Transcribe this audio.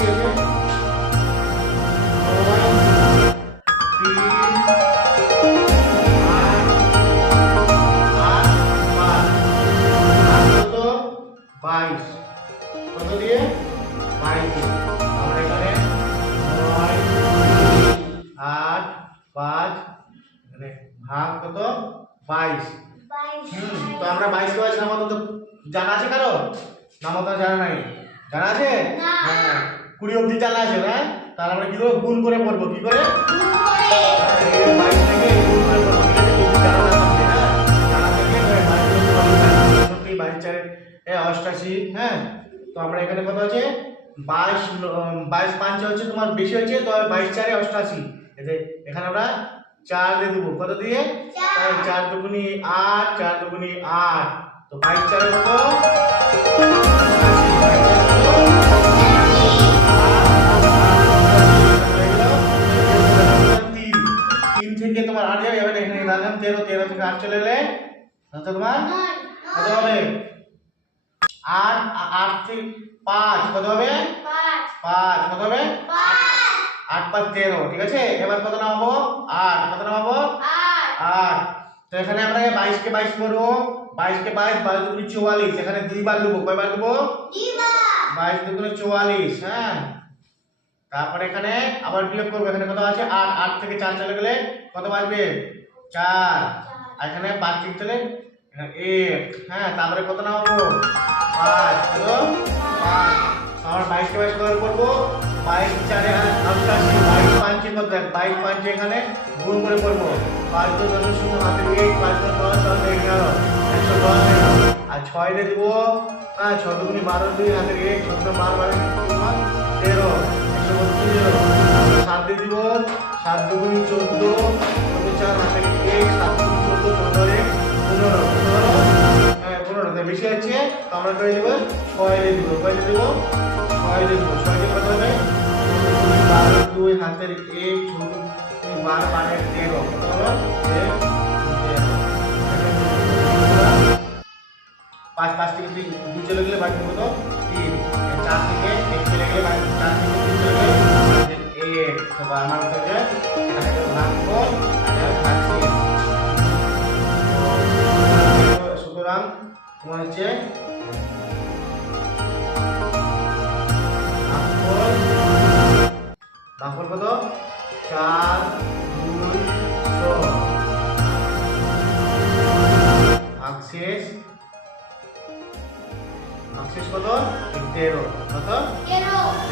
কি আছে? 22 কত দিয়ে 22 আমরা এখানে 8 5 মানে ভাগ কত 22 তো আমরা 22 কে 22 নামাতে তো জানা আছে কারো নামাতে জানা নাই জানা আছে হ্যাঁ 20 অবধি জানা আছে না তাহলে আমরা কি করব গুণ করে পড়ব কি করে এই 22 থেকে গুণ করে পড়ব ঠিক আছে যদি জানা না থাকে না জানা থাকলে 22 4 88 হ্যাঁ তো আমরা এখানে কত আছে 22 5 হচ্ছে তোমার বেশি হচ্ছে তো 22 4 88 এখানে আমরা 4 দিয়ে দেব কত দিয়ে 4 দুগুনি 8 4 দুগুনি 8 তো 22 4 কত 3 থেকে তোমার 8 যাবে এখানে রাখলাম 13 13 থেকে 8 চলে এলে তাহলে তোমার কত হবে 8 8 থেকে 5 কত হবে 5 কত হবে 8 5 13 ঠিক আছে এবার কত নামাবো 8 কত নামাবো 8 তো এখানে আমরা 22 কে 22 করব 22 কে 22 22 দুগুনি 44 এখানে দুইবার দেব কয়বার দেব দুইবার 22 দুগুনি 44 হ্যাঁ তারপর এখানে আবার বিয়োগ করব এখানে কত আছে 8 8 থেকে 4 চলে গেলে কত বাজবে 4 আর এখানে 5 থেকে চলে 1 হ্যাঁ তারপরে কত নামাবো 5 কত 5 আমরা 22 কে 22 করব 22 4 88 22 5 কত দেখ 22 5 এখানে গুণ করে করব 5 2 10 0 হাতে 1 5 10 10 11 110 আর 6 দিয়ে দেব হ্যাঁ 6 দুগুনি 12 2 হাতে 1 6 12 12 13 132 7 দিয়ে দিব 7 দুগুনি 14 4 হাতে 1 7 দুগুনি 14 14 15 15 বেশি আছে তো আমরা করে দেব 6 দিয়ে দিব কয় দিয়ে দেব 6 দিয়ে দেব 6 দিয়ে কত হবে 12 2 হাতের 1 ছোট 12 12 13 কত হলো 5 5 থেকে 2 চলে গেলে বাকি কত 3 4 থেকে 1 চলে গেলে বাকি 4 থেকে 3 চলে গেলে 1 তো আমার কত হবে এখানে ভাগ কর আর ভাগশেষ সুতরাং তোমার হচ্ছে ভাগফল কত 4 2 6 ভাগশেষ কত 13 কত 13